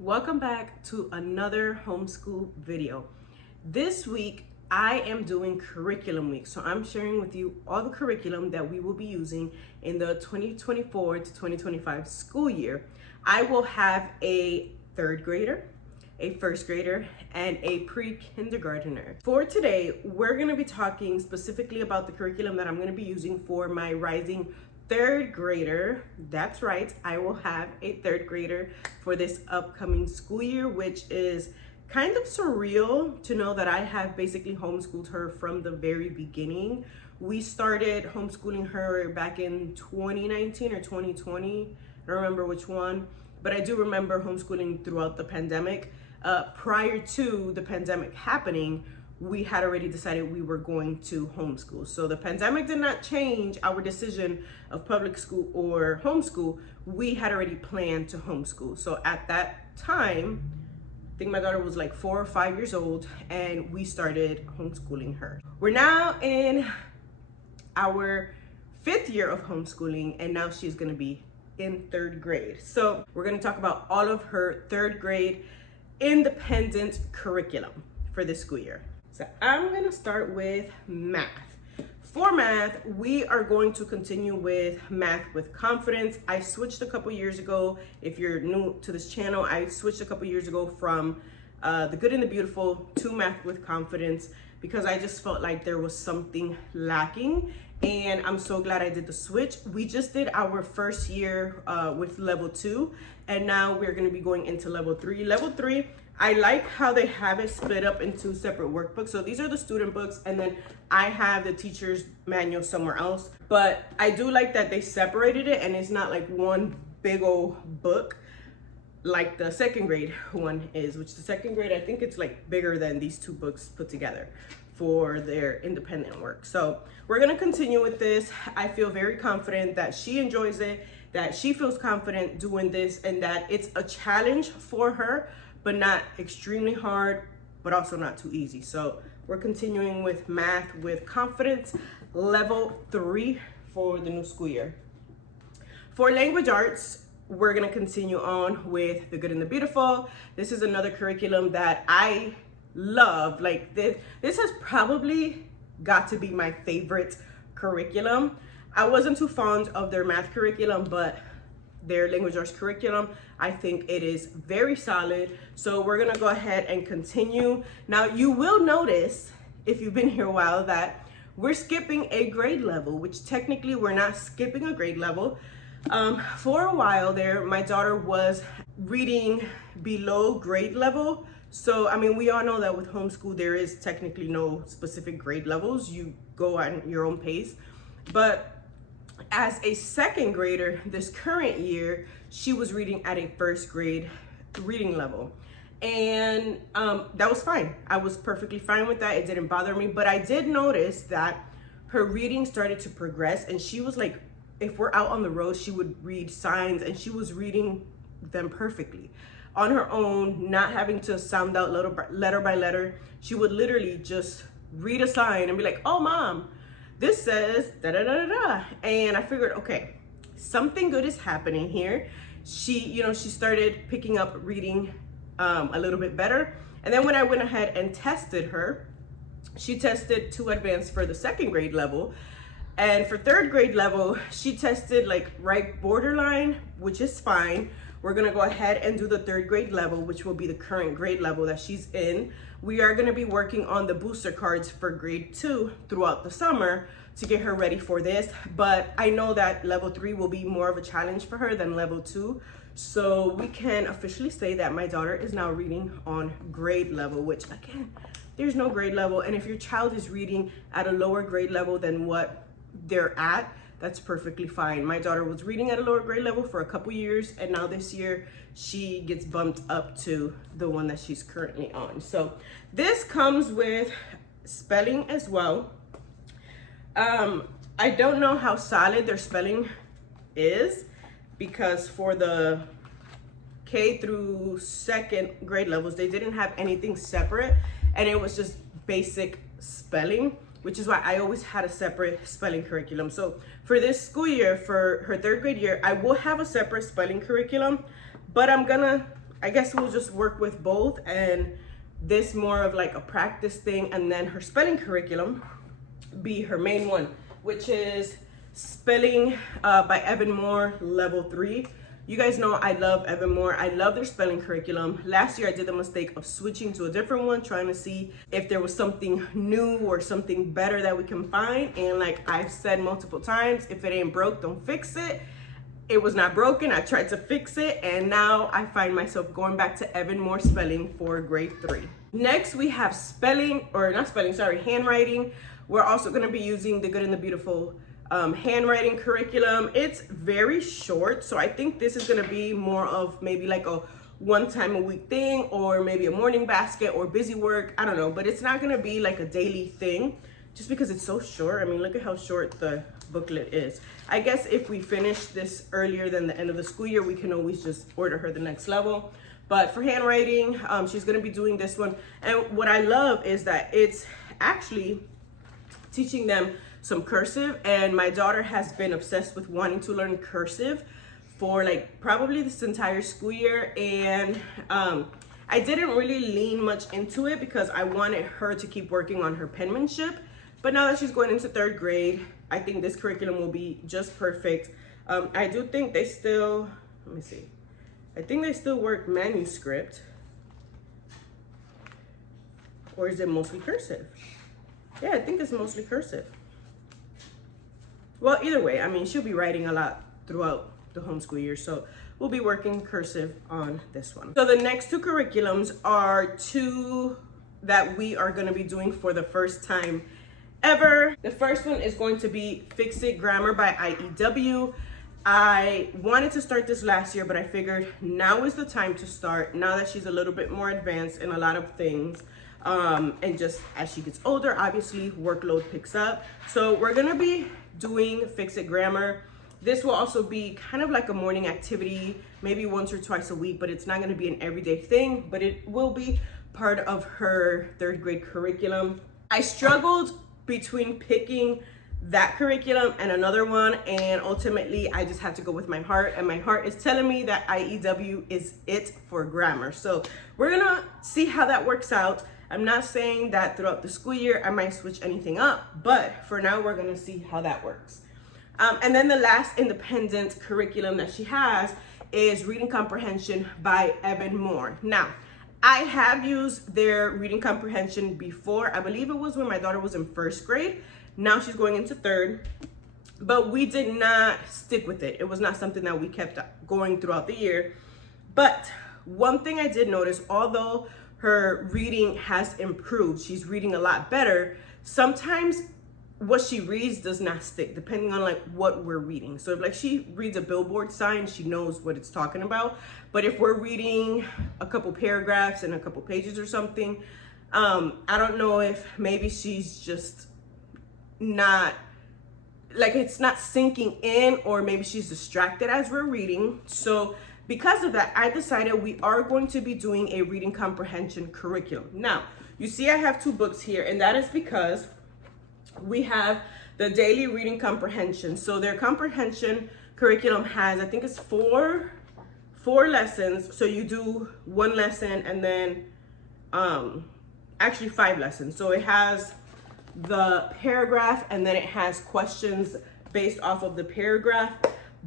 Welcome back to another homeschool video. This week I am doing curriculum week, so I'm sharing with you all the curriculum that we will be using in the 2024 to 2025 school year. I will have a third grader, a first grader, and a pre-kindergartner. For today, we're going to be talking specifically about the curriculum that I'm going to be using for my rising third grader. That's right, I will have a third grader for this upcoming school year, which is kind of surreal to know that I have basically homeschooled her from the very beginning. We started homeschooling her back in 2019 or 2020. I don't remember which one, but I do remember homeschooling throughout the pandemic. Prior to the pandemic happening, we had already decided we were going to homeschool. So the pandemic did not change our decision of public school or homeschool. We had already planned to homeschool. So at that time, I think my daughter was like 4 or 5 years old, and we started homeschooling her. We're now in our 5th year of homeschooling, and now she's gonna be in 3rd grade. So we're gonna talk about all of her 3rd grade independent curriculum for this school year. So I'm gonna start with math. For math, we are going to continue with Math with Confidence. I switched a couple years ago. If you're new to this channel, I switched a couple years ago from The Good and the Beautiful to Math with Confidence because I just felt like there was something lacking, and I'm so glad I did the switch. We just did our first year with level 2, and now we're gonna be going into level 3. Level 3, I like how they have it split up into separate workbooks. So these are the student books, and then I have the teacher's manual somewhere else. But I do like that they separated it, and it's not like one big old book like the 2nd grade one is, which the 2nd grade, I think it's like bigger than these 2 books put together for their independent work. So we're gonna continue with this. I feel very confident that she enjoys it, that she feels confident doing this, and that it's a challenge for her, but not extremely hard, but also not too easy. So we're continuing with Math with Confidence, level 3 for the new school year. For language arts, we're gonna continue on with The Good and the Beautiful. This is another curriculum that I love. Like this has probably got to be my favorite curriculum. I wasn't too fond of their math curriculum, but their language arts curriculum, I think it is very solid. So we're gonna go ahead and continue. Now you will notice, if you've been here a while, that we're skipping a grade level, which technically we're not skipping a grade level. For a while there, my daughter was reading below grade level. So, I mean, we all know that with homeschool, there is technically no specific grade levels. You go at your own pace. But as a 2nd grader this current year, she was reading at a 1st grade reading level. And that was fine. I was perfectly fine with that. It didn't bother me. But I did notice that her reading started to progress, and she was like, if we're out on the road, she would read signs, and she was reading them perfectly on her own, not having to sound out letter by letter. She would literally just read a sign and be like, oh, Mom, this says da da da da da. And I figured, okay, something good is happening here. She started picking up reading a little bit better. And then when I went ahead and tested her, she tested to advance for the 2nd grade level. And for 3rd grade level, she tested like right borderline, which is fine. We're gonna go ahead and do the 3rd grade level, which will be the current grade level that she's in. We are gonna be working on the booster cards for grade 2 throughout the summer to get her ready for this. But I know that level 3 will be more of a challenge for her than level 2. So we can officially say that my daughter is now reading on grade level, which again, there's no grade level. And if your child is reading at a lower grade level than what they're at, that's perfectly fine. My daughter was reading at a lower grade level for a couple years, and now this year she gets bumped up to the one that she's currently on. So this comes with spelling as well. I don't know how solid their spelling is, because for the K through 2nd grade levels, they didn't have anything separate, and it was just basic spelling, which is why I always had a separate spelling curriculum. So for this school year, for her 3rd grade year, I will have a separate spelling curriculum, but I'm gonna I guess we'll just work with both, and this more of like a practice thing, and then her spelling curriculum be her main one, which is spelling by Evan Moore level 3. You guys know I love Evan Moore. I love their spelling curriculum. Last year I did the mistake of switching to a different one, trying to see if there was something new or something better that we can find. And like I've said multiple times, if it ain't broke, don't fix it. It was not broken. I tried to fix it, and now I find myself going back to Evan Moore spelling for grade 3. Next, we have handwriting. We're also going to be using the Good and the Beautiful handwriting curriculum. It's very short, so I think this is going to be more of maybe like a one time a week thing, or maybe a morning basket or busy work. I don't know, but it's not going to be like a daily thing just because it's so short. I mean, look at how short the booklet is. I guess if we finish this earlier than the end of the school year, we can always just order her the next level. But for handwriting, she's going to be doing this one. And what I love is that it's actually teaching them some cursive, and my daughter has been obsessed with wanting to learn cursive for like probably this entire school year. And I didn't really lean much into it because I wanted her to keep working on her penmanship. But now that she's going into 3rd grade, I think this curriculum will be just perfect. I do think they still, let me see. I think they still work manuscript. Or is it mostly cursive? Yeah, I think it's mostly cursive. Well, either way, I mean, she'll be writing a lot throughout the homeschool year, so we'll be working cursive on this one. So the next 2 curriculums are 2 that we are going to be doing for the first time ever. The first one is going to be Fix It Grammar by IEW. I wanted to start this last year, but I figured now is the time to start, now that she's a little bit more advanced in a lot of things. And just as she gets older, obviously workload picks up. So we're gonna be doing Fix It Grammar. This will also be kind of like a morning activity, maybe once or twice a week, but it's not gonna be an everyday thing, but it will be part of her 3rd grade curriculum. I struggled between picking that curriculum and another one, and ultimately I just had to go with my heart, and my heart is telling me that IEW is it for grammar. So we're gonna see how that works out. I'm not saying that throughout the school year I might switch anything up, but for now we're gonna see how that works. And then the last independent curriculum that she has is Reading Comprehension by Evan Moore. Now, I have used their reading comprehension before. I believe it was when my daughter was in 1st grade. Now she's going into 3rd, but we did not stick with it. It was not something that we kept going throughout the year. But one thing I did notice, although her reading has improved, she's reading a lot better, sometimes what she reads does not stick, depending on like what we're reading. So if like she reads a billboard sign, she knows what it's talking about. But if we're reading a couple paragraphs and a couple pages or something, I don't know if maybe she's just not, like it's not sinking in, or maybe she's distracted as we're reading. So because of that, I decided we are going to be doing a reading comprehension curriculum. Now, you see I have 2 books here, and that is because we have the daily reading comprehension. So their comprehension curriculum has, I think it's four lessons. So you do 1 lesson and then actually 5 lessons. So it has the paragraph, and then it has questions based off of the paragraph.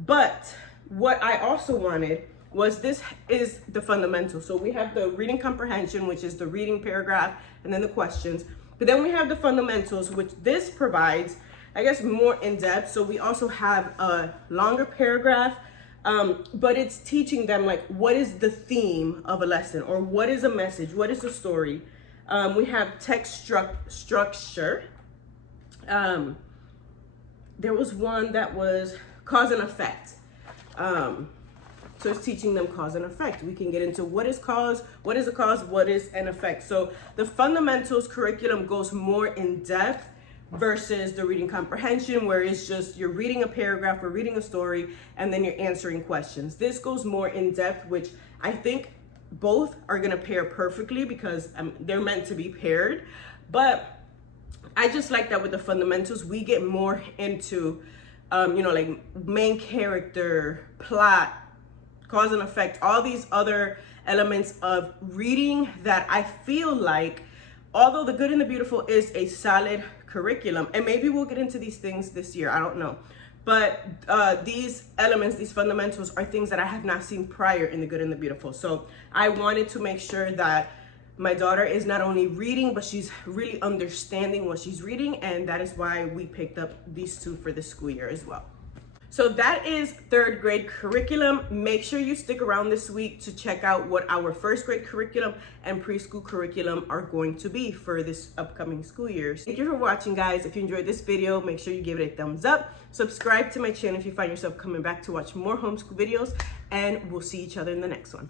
But what I also wanted was, this is the fundamentals. So we have the reading comprehension, which is the reading paragraph and then the questions. But then we have the fundamentals, which this provides, I guess, more in depth. So we also have a longer paragraph, but it's teaching them like what is the theme of a lesson, or what is a message, what is the story. We have text structure. There was one that was cause and effect. So it's teaching them cause and effect. We can get into what is cause, what is a cause, what is an effect. So the fundamentals curriculum goes more in depth versus the reading comprehension, where it's just you're reading a paragraph or reading a story and then you're answering questions. This goes more in depth, which I think both are gonna pair perfectly because they're meant to be paired. But I just like that with the fundamentals, we get more into, like main character, plot, cause and effect, all these other elements of reading that I feel like, although The Good and the Beautiful is a solid curriculum, and maybe we'll get into these things this year, I don't know. But these elements, these fundamentals are things that I have not seen prior in The Good and the Beautiful. So I wanted to make sure that my daughter is not only reading, but she's really understanding what she's reading. And that is why we picked up these two for this school year as well. So that is third grade curriculum. Make sure you stick around this week to check out what our first grade curriculum and preschool curriculum are going to be for this upcoming school year. Thank you for watching, guys. If you enjoyed this video, make sure you give it a thumbs up. Subscribe to my channel if you find yourself coming back to watch more homeschool videos, and we'll see each other in the next one.